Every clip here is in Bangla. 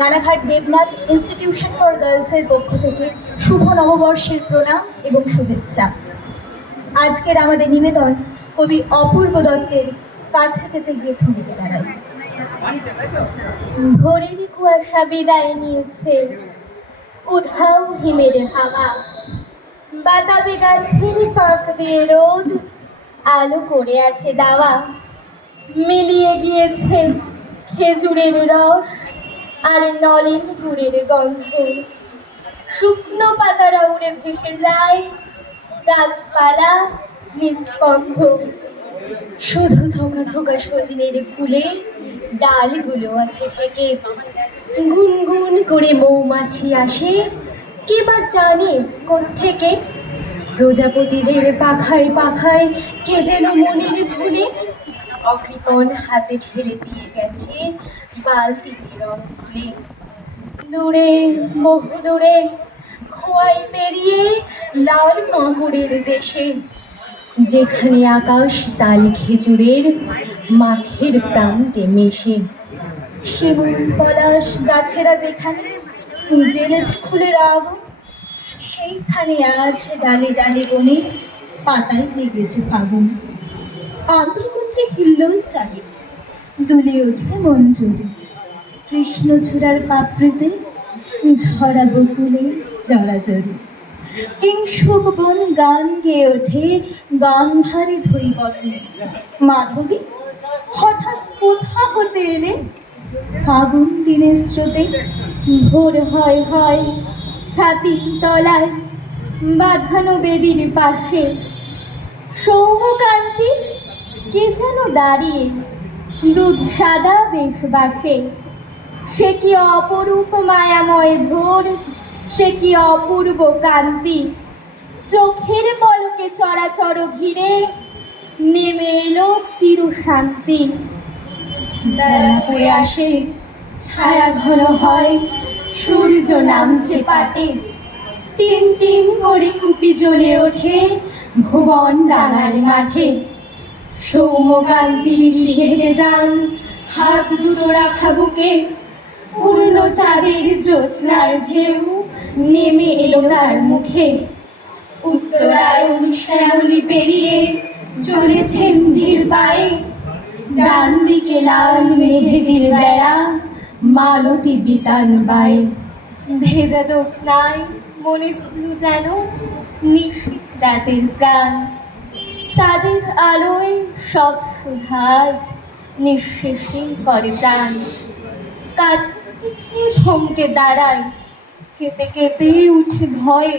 রানাঘাট দেবনাথ ইনস্টিটিউশন ফর গার্লসের পক্ষ থেকে শুভ নববর্ষের প্রণাম এবং শুভেচ্ছা। আজকের আমাদের নিবেদন কবি অপূর্ব দত্তের কাছে যেতে গিয়ে থমকে দাঁড়ায়। ভোরেরই কুয়াশা বিদায় নিয়েছে, উধাও হিমের হাওয়া, বাতাবি গাছের ফাঁক দিয়ে রোদ আলো করে আছে দাওয়া। মিলিয়ে গিয়েছে খেজুরের রস আর নলেন গুড়ের গন্ধ। শুকনো পাতারা উড়ে ভেসে যায়, গাছপালা নিস্পন্দ। শুধু থোকা থোকা সজনের ফুলে ডালগুলো আছে ঢেকে। গুনগুন করে মৌমাছি আসে, কে বা জানে কোত্থেকে। প্রজাপতিদের পাখায় পাখায় কে যেন মনের ভুলে অকৃপণ হাতে ঢেলে দিয়ে গেছে বালতিতে রং খুলে। দূরে বহু দূরে খোয়াই পেরিয়ে লাল কাঁকড়ের দেশে, যেখানে আকাশ তাল খেজুরের মাঠের প্রান্তে মেশে। শিমুল পলাশ গাছেরা যেখানে জ্বেলেছে ফুলের আগুন, সেইখানে আজ ডালে ডালে বনে পাতায় লেগেছে ফাগুন। আম্রকুঞ্জে হিল্লোল চালে দুলে ওঠে মঞ্জুরি, কৃষ্ণচূড়ার পাপড়িতে ঝরা বকুলের জড়াজড়ি। কিংশুক বন গান গেয়ে ওঠে গান্ধারী ধৈবত। মাধবী হঠাৎ কোথা হতে এলে ফাগুন দিনের স্রোতে। ভোর হয় হয় ছাতির তলায় বাঁধানো বেদির পাশে, সৌমকান্তি কে যেন দাঁড়িয়ে দুধ সাদা বেশ বাসে। সে কি অপরূপ মায়াময় ভোর, সে কি অপূর্ব কান্তি। চোখের পলকে চরাচর ঘিরে নেমে এলো চির শান্তি। বেলা হয়ে আসে, ছায়া ঘন হয়, সূর্য নামছে পাটে। টিম টিম করে কুপি জ্বলে ওঠে ভুবন ডাঙার মাঠে। সৌমকান্তি হেঁটে যান, হাত দুটো রাখা বুকে। পূর্ণ চাঁদের জ্যোৎস্নার ঢেউ নেমে এলো তার মুখে। উত্তরায়ণ শ্যামলি পেরিয়ে চলেছেন ধীর পায়ে। ডান দিকে লাল মেহেদির বেড়া মালতী বিতান বায়ে। ভেজা জ্যোৎস্নায় মনে হলো যেন নিশীথ রাতের প্রাণ। চাঁদের আলোয় সব সুধাজ নিঃশেষে করে প্রাণ। কাছে যেতে গিয়ে থমকে দাঁড়ায়, কেঁপে কেঁপে উঠে ভয়ে।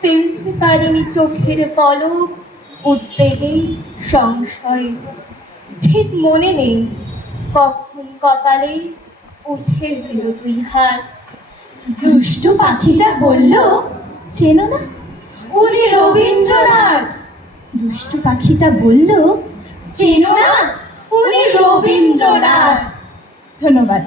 ফেলতে পারিনি চোখের পলক উদ্বেগে সংশয়ে। ঠিক মনে নেই কখন কপালে উঠে এলো দুই হাত। দুষ্টু পাখিটা বলল, চেনো না উনি রবীন্দ্রনাথ। দুষ্টু পাখিটা বলল, চেনো না উনি রবীন্দ্রনাথ। ধন্যবাদ।